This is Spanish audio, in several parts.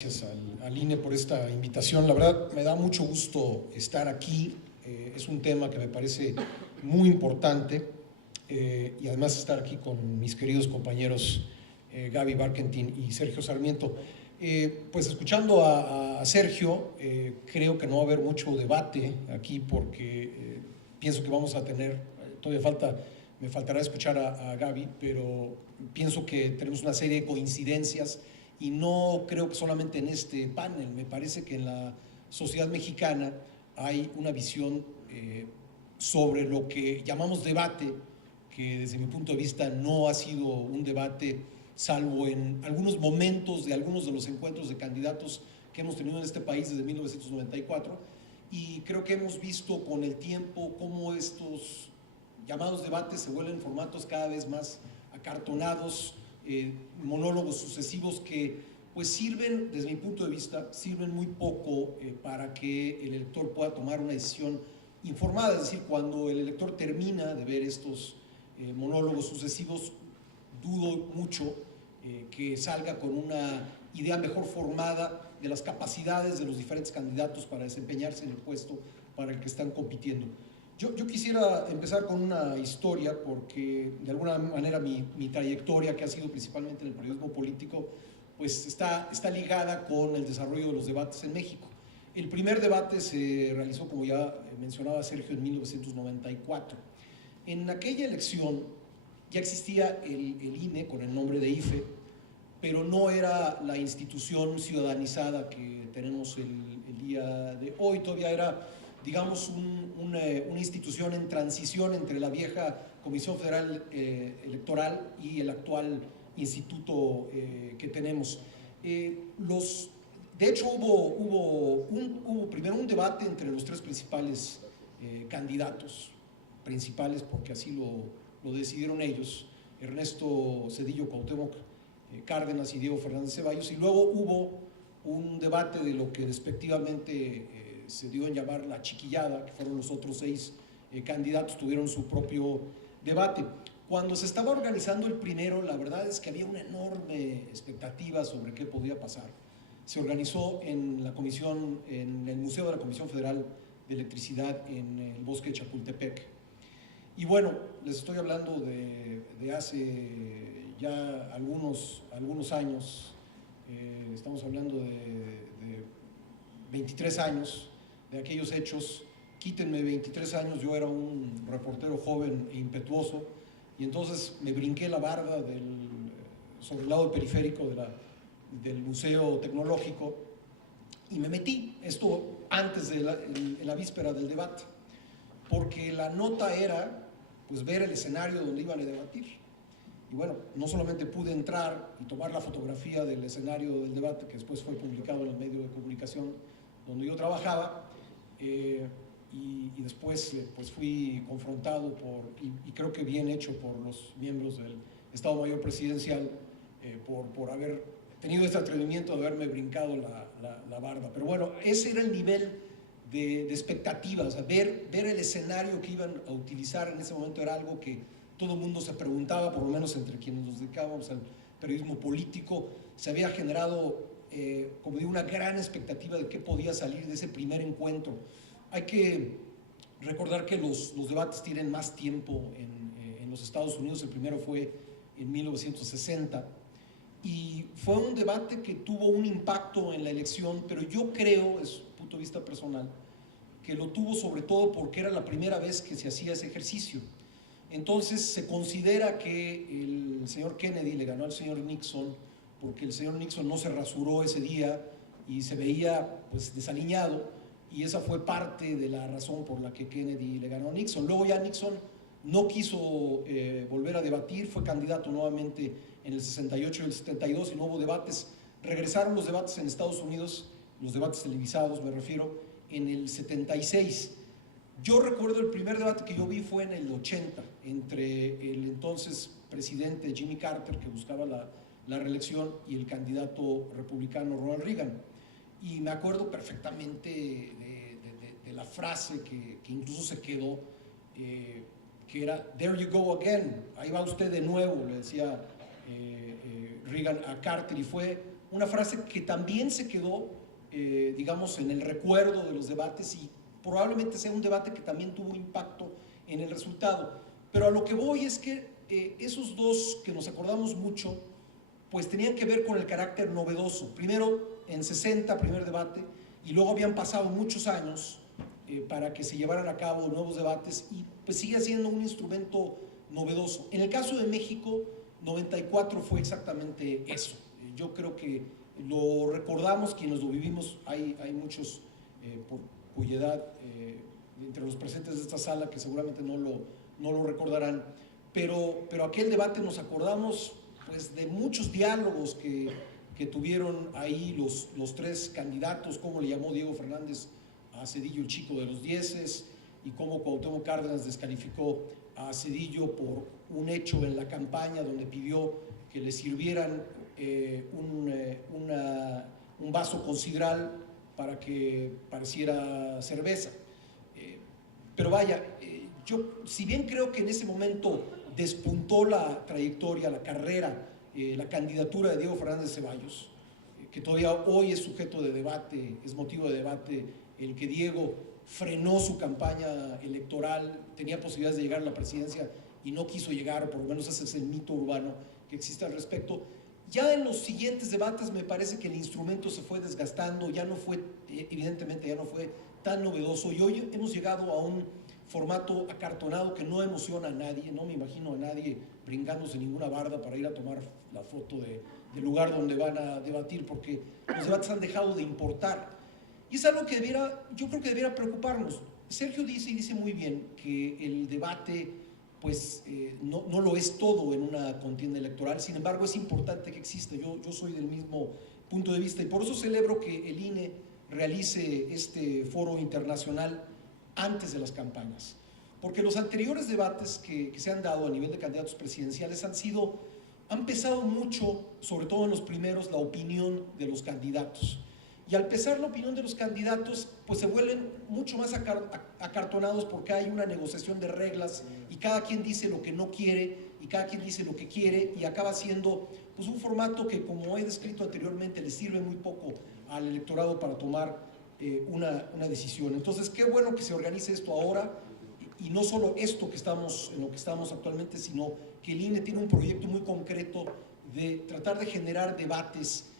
Gracias al INE por esta invitación. La verdad, me da mucho gusto estar aquí. Es un tema que me parece muy importante y además estar aquí con mis queridos compañeros Gaby Barkentin y Sergio Sarmiento. Pues escuchando a Sergio, creo que no va a haber mucho debate aquí porque pienso que vamos a tener, todavía me faltará escuchar a Gaby, pero pienso que tenemos una serie de coincidencias y no creo que solamente en este panel. Me parece que en la sociedad mexicana hay una visión sobre lo que llamamos debate, que desde mi punto de vista no ha sido un debate, salvo en algunos momentos de algunos de los encuentros de candidatos que hemos tenido en este país desde 1994, y creo que hemos visto con el tiempo cómo estos llamados debates se vuelven formatos cada vez más acartonados, monólogos sucesivos que pues sirven, desde mi punto de vista, sirven muy poco para que el elector pueda tomar una decisión informada. Es decir, cuando el elector termina de ver estos monólogos sucesivos, dudo mucho que salga con una idea mejor formada de las capacidades de los diferentes candidatos para desempeñarse en el puesto para el que están compitiendo. Yo quisiera empezar con una historia porque de alguna manera mi trayectoria, que ha sido principalmente en el periodismo político, pues está ligada con el desarrollo de los debates en México. El primer debate se realizó, como ya mencionaba Sergio, en 1994. En aquella elección ya existía el INE con el nombre de IFE, pero no era la institución ciudadanizada que tenemos el día de hoy. Todavía era, digamos, una institución en transición entre la vieja Comisión Federal Electoral y el actual instituto que tenemos. De hecho, hubo primero un debate entre los tres principales candidatos, principales porque así lo decidieron ellos, Ernesto Zedillo Cuauhtémoc Cárdenas y Diego Fernández Ceballos, y luego hubo un debate de lo que despectivamente se dio en llamar la chiquillada, que fueron los otros 6 candidatos, tuvieron su propio debate. Cuando se estaba organizando el primero, la verdad es que había una enorme expectativa sobre qué podía pasar. Se organizó en la comisión, en el Museo de la Comisión Federal de Electricidad en el Bosque de Chapultepec. Y bueno, les estoy hablando de hace ya algunos años, estamos hablando de 23 años de aquellos hechos. Quítenme 23 años, yo era un reportero joven e impetuoso, y entonces me brinqué la barda sobre el lado del periférico del Museo Tecnológico y me metí, esto antes de la víspera del debate, porque la nota era pues ver el escenario donde iban a debatir. Y bueno, no solamente pude entrar y tomar la fotografía del escenario del debate, que después fue publicado en el medio de comunicación donde yo trabajaba, y después pues fui confrontado y creo que bien hecho por los miembros del Estado Mayor Presidencial, por haber tenido este atrevimiento de haberme brincado la barda. Pero bueno, ese era el nivel de expectativas. O sea, ver el escenario que iban a utilizar en ese momento era algo que todo el mundo se preguntaba, por lo menos entre quienes nos dedicábamos al periodismo político. Se había generado, como digo, una gran expectativa de qué podía salir de ese primer encuentro. Hay que recordar que los debates tienen más tiempo en los Estados Unidos. El primero fue en 1960 y fue un debate que tuvo un impacto en la elección, pero yo creo, desde un punto de vista personal, que lo tuvo sobre todo porque era la primera vez que se hacía ese ejercicio. Entonces se considera que el señor Kennedy le ganó al señor Nixon porque el señor Nixon no se rasuró ese día y se veía pues desaliñado, y esa fue parte de la razón por la que Kennedy le ganó a Nixon. Luego ya Nixon no quiso volver a debatir, fue candidato nuevamente en el 68 y el 72 y no hubo debates. Regresaron los debates en Estados Unidos, los debates televisados me refiero, en el 76. Yo recuerdo el primer debate que yo vi fue en el 80, entre el entonces presidente Jimmy Carter, que buscaba la reelección, y el candidato republicano Ronald Reagan. Y me acuerdo perfectamente de la frase que incluso se quedó, que era "There you go again", ahí va usted de nuevo, le decía Reagan a Carter, y fue una frase que también se quedó, digamos, en el recuerdo de los debates y probablemente sea un debate que también tuvo impacto en el resultado. Pero a lo que voy es que esos dos que nos acordamos mucho, pues tenían que ver con el carácter novedoso. Primero, en 60, primer debate, y luego habían pasado muchos años para que se llevaran a cabo nuevos debates y pues sigue siendo un instrumento novedoso. En el caso de México, 94 fue exactamente eso. Yo creo que lo recordamos quienes lo vivimos, hay muchos por cuya edad entre los presentes de esta sala que seguramente no lo recordarán, pero aquel debate nos acordamos pues de muchos diálogos que tuvieron ahí los tres candidatos, cómo le llamó Diego Fernández a Zedillo el chico de los dieces y cómo Cuauhtémoc Cárdenas descalificó a Zedillo por un hecho en la campaña donde pidió que le sirvieran un vaso con sidral para que pareciera cerveza. Pero vaya, yo si bien creo que en ese momento despuntó la trayectoria, la carrera, la candidatura de Diego Fernández Ceballos, que todavía hoy es sujeto de debate, es motivo de debate, el que Diego frenó su campaña electoral, tenía posibilidades de llegar a la presidencia y no quiso llegar, por lo menos ese es el mito urbano que existe al respecto. Ya en los siguientes debates me parece que el instrumento se fue desgastando, ya no fue, evidentemente ya no fue tan novedoso y hoy hemos llegado a un formato acartonado que no emociona a nadie, no me imagino a nadie brincándose ninguna barda para ir a tomar la foto del lugar donde van a debatir porque los debates han dejado de importar. Y es algo que yo creo que debiera preocuparnos. Sergio dice, y dice muy bien, que el debate pues no lo es todo en una contienda electoral, sin embargo es importante que exista, yo soy del mismo punto de vista y por eso celebro que el INE realice este foro internacional antes de las campañas, porque los anteriores debates que se han dado a nivel de candidatos presidenciales han pesado mucho, sobre todo en los primeros, la opinión de los candidatos. Y al pesar la opinión de los candidatos, pues se vuelven mucho más acartonados porque hay una negociación de reglas y cada quien dice lo que no quiere y cada quien dice lo que quiere y acaba siendo pues un formato que, como he descrito anteriormente, le sirve muy poco al electorado para tomar una decisión. Entonces, qué bueno que se organice esto ahora y no solo esto en lo que estamos actualmente, sino que el INE tiene un proyecto muy concreto de tratar de generar debates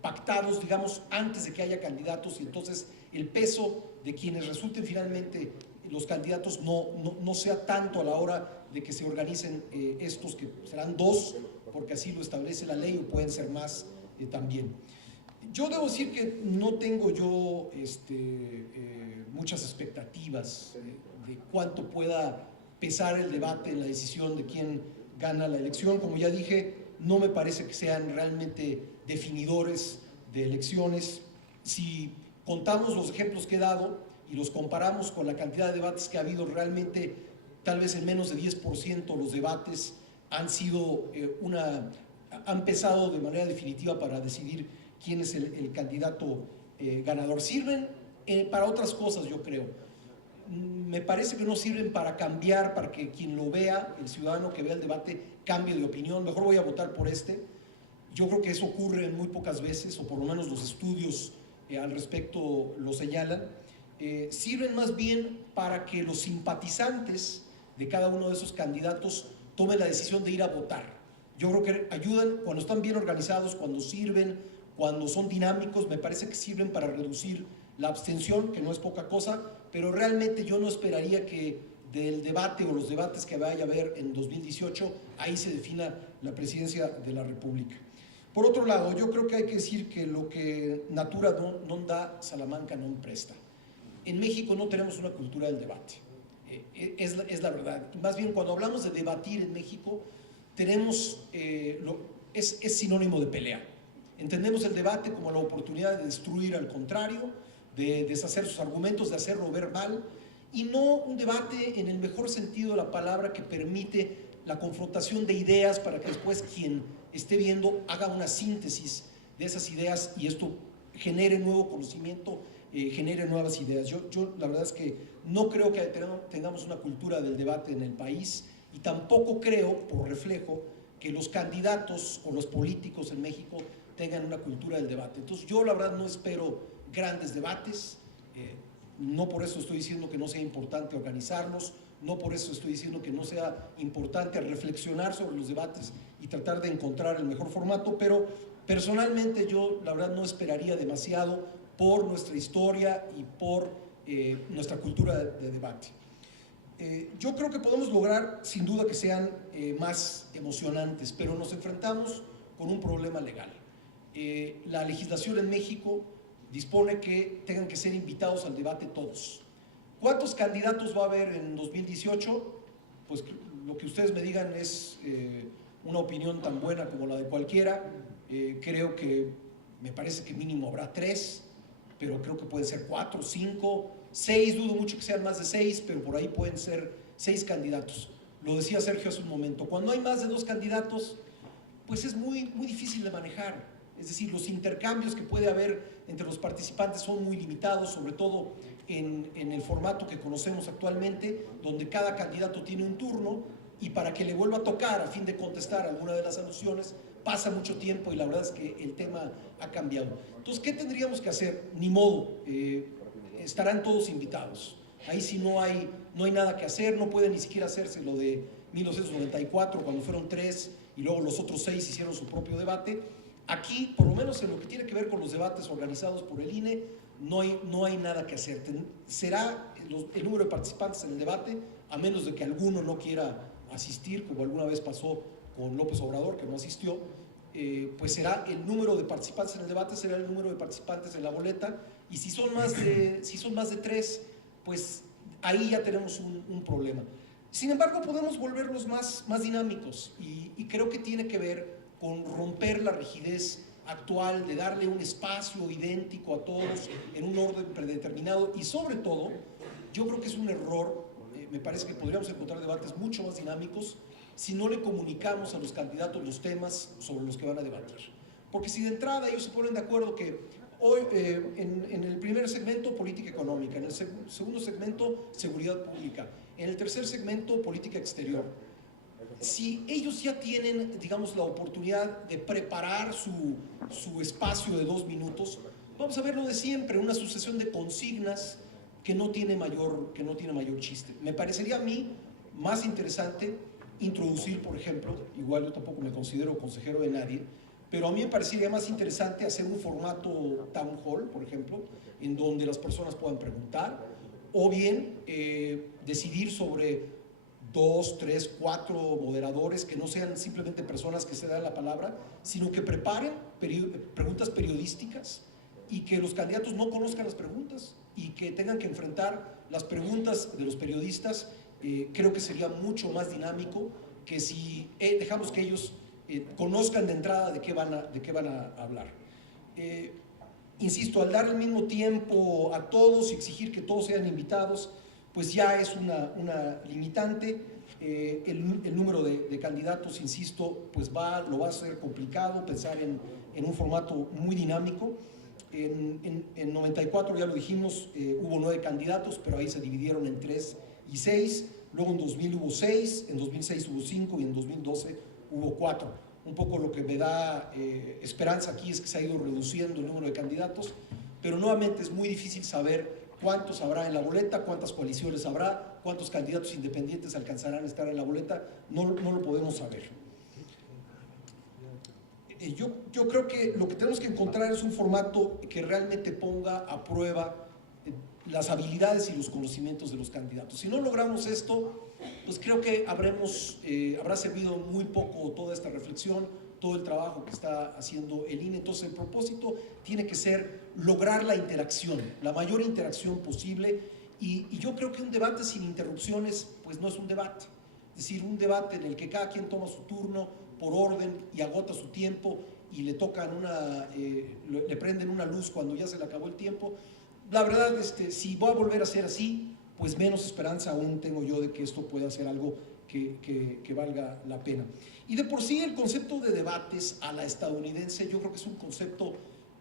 pactados, digamos, antes de que haya candidatos y entonces el peso de quienes resulten finalmente los candidatos no sea tanto a la hora de que se organicen estos, que serán dos, porque así lo establece la ley, o pueden ser más también. Yo debo decir que no tengo yo muchas expectativas de cuánto pueda pesar el debate en la decisión de quién gana la elección. Como ya dije, no me parece que sean realmente definidores de elecciones. Si contamos los ejemplos que he dado y los comparamos con la cantidad de debates que ha habido, realmente tal vez en menos de 10% los debates han pesado de manera definitiva para decidir quién es el candidato ganador. Sirven para otras cosas, yo creo. Me parece que no sirven para cambiar, para que quien lo vea, el ciudadano que vea el debate, cambie de opinión. Mejor voy a votar por este. Yo creo que eso ocurre muy pocas veces, o por lo menos los estudios al respecto lo señalan. Sirven más bien para que los simpatizantes de cada uno de esos candidatos tomen la decisión de ir a votar. Yo creo que ayudan cuando están bien organizados, cuando sirven, cuando son dinámicos. Me parece que sirven para reducir la abstención, que no es poca cosa, pero realmente yo no esperaría que del debate o los debates que vaya a haber en 2018, ahí se defina la presidencia de la República. Por otro lado, yo creo que hay que decir que lo que natura non da, Salamanca non presta. En México no tenemos una cultura del debate, es la verdad. Más bien, cuando hablamos de debatir en México, es sinónimo de pelea. Entendemos el debate como la oportunidad de destruir al contrario, de deshacer sus argumentos, de hacerlo ver mal, y no un debate en el mejor sentido de la palabra que permite la confrontación de ideas para que después quien esté viendo haga una síntesis de esas ideas y esto genere nuevo conocimiento, genere nuevas ideas. Yo la verdad es que no creo que tengamos una cultura del debate en el país y tampoco creo, por reflejo, que los candidatos o los políticos en México tengan una cultura del debate. Entonces yo la verdad no espero grandes debates, no por eso estoy diciendo que no sea importante organizarlos, no por eso estoy diciendo que no sea importante reflexionar sobre los debates y tratar de encontrar el mejor formato, pero personalmente yo la verdad no esperaría demasiado por nuestra historia y por nuestra cultura de debate. Yo creo que podemos lograr sin duda que sean más emocionantes, pero nos enfrentamos con un problema legal. La legislación en México dispone que tengan que ser invitados al debate todos. ¿Cuántos candidatos va a haber en 2018? Pues lo que ustedes me digan es una opinión tan buena como la de cualquiera. Creo que me parece que mínimo habrá 3, pero creo que pueden ser 4, 5, 6, dudo mucho que sean más de 6, pero por ahí pueden ser 6 candidatos. Lo decía Sergio hace un momento, cuando hay más de 2 candidatos, pues es muy difícil de manejar. Es decir, los intercambios que puede haber entre los participantes son muy limitados, sobre todo en el formato que conocemos actualmente, donde cada candidato tiene un turno y para que le vuelva a tocar a fin de contestar alguna de las alusiones, pasa mucho tiempo y la verdad es que el tema ha cambiado. Entonces, ¿qué tendríamos que hacer? Ni modo, estarán todos invitados. Ahí sí no hay nada que hacer, no puede ni siquiera hacerse lo de 1994, cuando fueron 3 y luego los otros 6 hicieron su propio debate. Aquí, por lo menos en lo que tiene que ver con los debates organizados por el INE, no hay nada que hacer. Será el número de participantes en el debate, a menos de que alguno no quiera asistir, como alguna vez pasó con López Obrador, que no asistió, pues será el número de participantes en el debate, será el número de participantes en la boleta, y si son más de 3, pues ahí ya tenemos un problema. Sin embargo, podemos volverlos más dinámicos, y creo que tiene que ver con romper la rigidez actual de darle un espacio idéntico a todos en un orden predeterminado, y sobre todo, yo creo que es un error, me parece que podríamos encontrar debates mucho más dinámicos si no le comunicamos a los candidatos los temas sobre los que van a debatir. Porque si de entrada ellos se ponen de acuerdo que hoy, en el primer segmento, política económica, en el segundo segmento, seguridad pública, en el tercer segmento, política exterior, si ellos ya tienen, digamos, la oportunidad de preparar su espacio de 2 minutos, vamos a ver lo de siempre, una sucesión de consignas que no tiene mayor chiste. Me parecería a mí más interesante introducir, por ejemplo, igual yo tampoco me considero consejero de nadie, pero a mí me parecería más interesante hacer un formato town hall, por ejemplo, en donde las personas puedan preguntar, o bien decidir sobre 2, 3, 4 moderadores que no sean simplemente personas que se dan la palabra, sino que preparen preguntas periodísticas y que los candidatos no conozcan las preguntas y que tengan que enfrentar las preguntas de los periodistas. Creo que sería mucho más dinámico que si dejamos que ellos conozcan de entrada de qué van a hablar. Insisto, al dar el mismo tiempo a todos y exigir que todos sean invitados, pues ya es una limitante. El número de candidatos, insisto, pues lo va a ser complicado pensar en un formato muy dinámico. En 94, ya lo dijimos, hubo 9 candidatos, pero ahí se dividieron en 3 y 6. Luego en 2000 hubo 6, en 2006 hubo 5 y en 2012 hubo 4. Un poco lo que me da esperanza aquí es que se ha ido reduciendo el número de candidatos, pero nuevamente es muy difícil saber cuántos habrá en la boleta, cuántas coaliciones habrá, cuántos candidatos independientes alcanzarán a estar en la boleta, no lo podemos saber. Yo creo que lo que tenemos que encontrar es un formato que realmente ponga a prueba las habilidades y los conocimientos de los candidatos. Si no logramos esto, pues creo que habrá servido muy poco toda esta reflexión, todo el trabajo que está haciendo el INE. Entonces el propósito tiene que ser lograr la interacción, la mayor interacción posible, y yo creo que un debate sin interrupciones pues no es un debate. Es decir, un debate en el que cada quien toma su turno por orden y agota su tiempo y le prenden una luz cuando ya se le acabó el tiempo. La verdad, si va a volver a ser así, pues menos esperanza aún tengo yo de que esto pueda ser algo que valga la pena. Y de por sí el concepto de debates a la estadounidense yo creo que es un concepto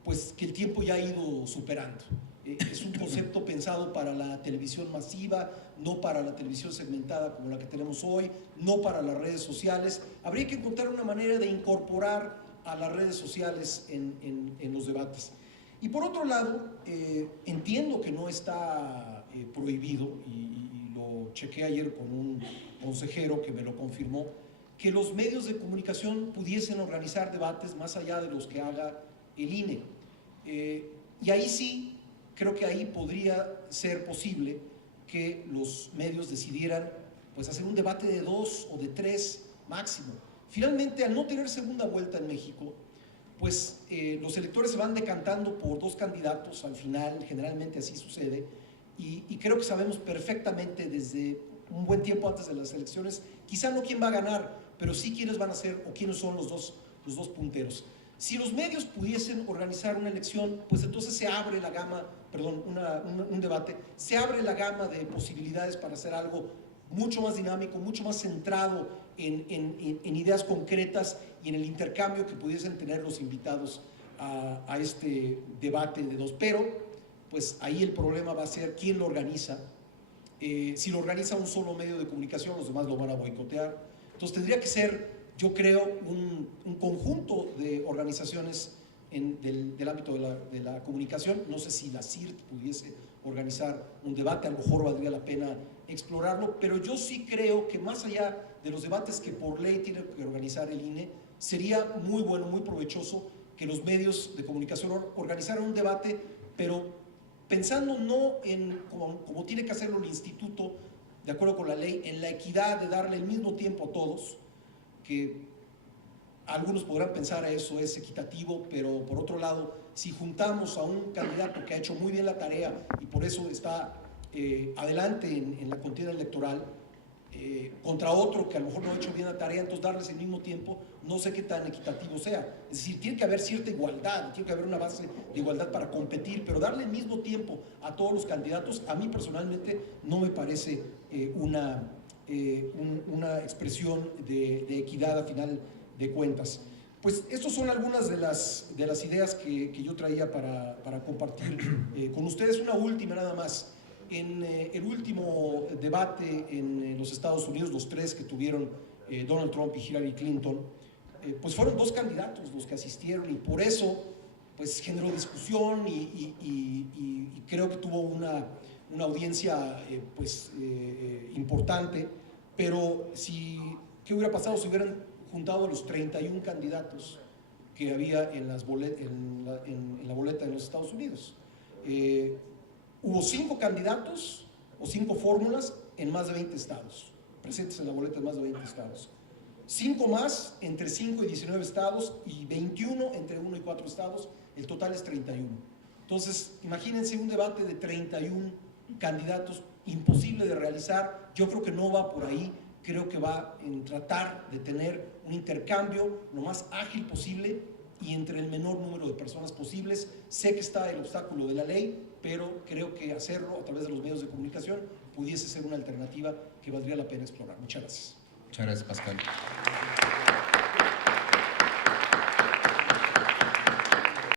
pues que el tiempo ya ha ido superando. Es un concepto pensado para la televisión masiva, no para la televisión segmentada como la que tenemos hoy, no para las redes sociales. Habría que encontrar una manera de incorporar a las redes sociales en los debates. Y por otro lado, entiendo que no está prohibido, y lo chequé ayer con un consejero que me lo confirmó, que los medios de comunicación pudiesen organizar debates más allá de los que haga el INE. Y ahí sí, creo que ahí podría ser posible que los medios decidieran pues, hacer un debate de 2 o de 3 máximo. Finalmente, al no tener segunda vuelta en México, pues los electores se van decantando por 2 candidatos al final, generalmente así sucede, y creo que sabemos perfectamente desde un buen tiempo antes de las elecciones, quizá no quién va a ganar, pero sí quiénes van a ser o quiénes son los dos punteros. Si los medios pudiesen organizar una elección, pues entonces se abre la gama, perdón, un debate, se abre la gama de posibilidades para hacer algo mucho más dinámico, mucho más centrado en ideas concretas y en el intercambio que pudiesen tener los invitados a este debate de 2. Pero, pues ahí el problema va a ser quién lo organiza. Si lo organiza un solo medio de comunicación, los demás lo van a boicotear. Entonces tendría que ser, yo creo, un conjunto de organizaciones del ámbito de la comunicación. No sé si la CIRT pudiese organizar un debate, a lo mejor valdría la pena explorarlo, pero yo sí creo que más allá de los debates que por ley tiene que organizar el INE, sería muy bueno, muy provechoso que los medios de comunicación organizaran un debate, pero pensando no en, como tiene que hacerlo el instituto, de acuerdo con la ley, en la equidad de darle el mismo tiempo a todos, que algunos podrán pensar eso es equitativo, pero por otro lado, si juntamos a un candidato que ha hecho muy bien la tarea y por eso está adelante en la contienda electoral, contra otro que a lo mejor no ha hecho bien la tarea, entonces darles el mismo tiempo, no sé qué tan equitativo sea. Es decir, tiene que haber cierta igualdad, tiene que haber una base de igualdad para competir, pero darle el mismo tiempo a todos los candidatos, a mí personalmente no me parece una expresión de equidad a final de cuentas. Pues estas son algunas de las ideas que yo traía para compartir con ustedes. Una última nada más. En el último debate en los Estados Unidos, los 3 que tuvieron Donald Trump y Hillary Clinton, pues fueron 2 candidatos los que asistieron y por eso pues generó discusión y creo que tuvo una audiencia importante, pero ¿qué hubiera pasado si hubieran juntado a los 31 candidatos que había en la boleta de los Estados Unidos? Hubo 5 candidatos o 5 fórmulas en más de 20 estados, presentes en la boleta de más de 20 estados. 5 más entre 5 y 19 estados y 21 entre 1 y 4 estados, el total es 31. Entonces, imagínense un debate de 31 candidatos, imposible de realizar. Yo creo que no va por ahí, creo que va en tratar de tener un intercambio lo más ágil posible y entre el menor número de personas posibles. Sé que está el obstáculo de la ley, pero creo que hacerlo a través de los medios de comunicación pudiese ser una alternativa que valdría la pena explorar. Muchas gracias. Muchas gracias, Pascal.